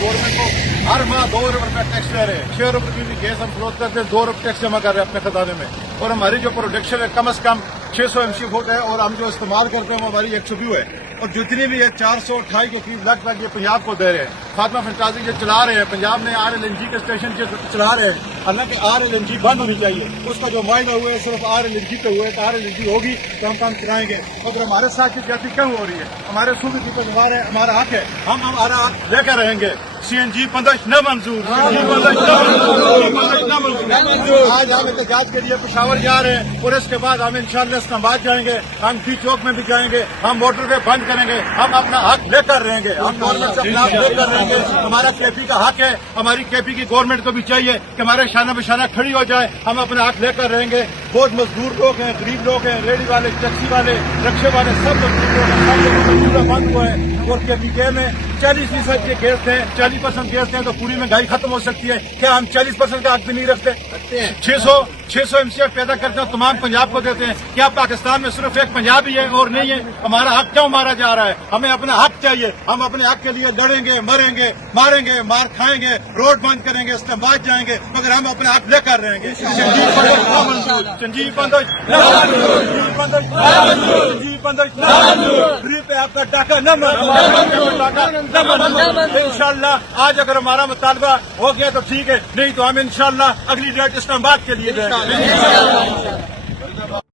Government को हर माह 2 रुपये टैक्स ले रहे हैं। 6 रुपये की गैस हम फरोख्त करते हैं, 2 रुपये टैक्स जमा कर रहे हैं अपने खजाने में, और हमारी जो प्रोडक्शन है कम से कम 600 MC फुट है, और हम जो इस्तेमाल करते हैं वो हमारी 120 है, और जितनी भी है 428 के करीब लगभग ये पंजाब को दे रहे हैं। फातिमा फैंटासी जो चला रहे हैं पंजाब में RLNG के स्टेशन जो चला रहे हैं, हालांकि RLNG बंद होनी चाहिए, उसका जो मुआहदा हुआ है सिर्फ RLNG पे हुआ है, तो RLNG होगी तो हम काम कराएंगे। अगर हमारे साथ की ज्यादा क्यों हो रही है, हमारे सूबे की पैदावार है, हमारा हक है, हम हमारा हक लेकर रहेंगे। CNG 15 न मंजूर, CNG 15 न मंजूर। आज हम एहतजाज के लिए पेशावर जा रहे हैं, और इसके बाद हम इंशाअल्लाह इस्लामाबाद जाएंगे, हम टी चौक में भी जाएंगे, हम मोटरवे बंद करेंगे, हम अपना हक लेकर रहेंगे, हम गवर्नमेंट से अपना हक लेकर रहेंगे। हमारा KP का हक है, हमारी KP की गवर्नमेंट को भी चाहिए कि हमारे शाना बशाना खड़ी हो जाए, हम अपना हक लेकर रहेंगे। बहुत मजदूर लोग हैं, गरीब लोग हैं, रेडी वाले, टैक्सी वाले, रिक्शे वाले, सब मजदूर लोग हैं, सब लोगों का चूल्हा बंद हुआ है, और KPK में 40% के गैस हैं, 40% गैस हैं, तो पूरी महंगाई खत्म हो सकती है। क्या हम 40% का हक भी नहीं रखते? 600 MCF पैदा करते हैं, तमाम पंजाब को देते हैं। क्या पाकिस्तान में सिर्फ एक पंजाब ही है और नहीं है? हमारा हक क्यों मारा जा रहा है? हमें अपना हक चाहिए, हम अपने हक के लिए लड़ेंगे, मरेंगे, मारेंगे, मार खाएंगे, रोड बंद करेंगे, इस्लामाबाद जाएंगे, मगर हम अपने हक लेकर रहेंगे। संजीव बंदोज पे आपका टाका न इंशाल्लाह। आज अगर हमारा मुतालबा हो गया तो ठीक है, नहीं तो हम इंशाल्लाह अगली डेट इस्लामाबाद के लिए जाएंगे।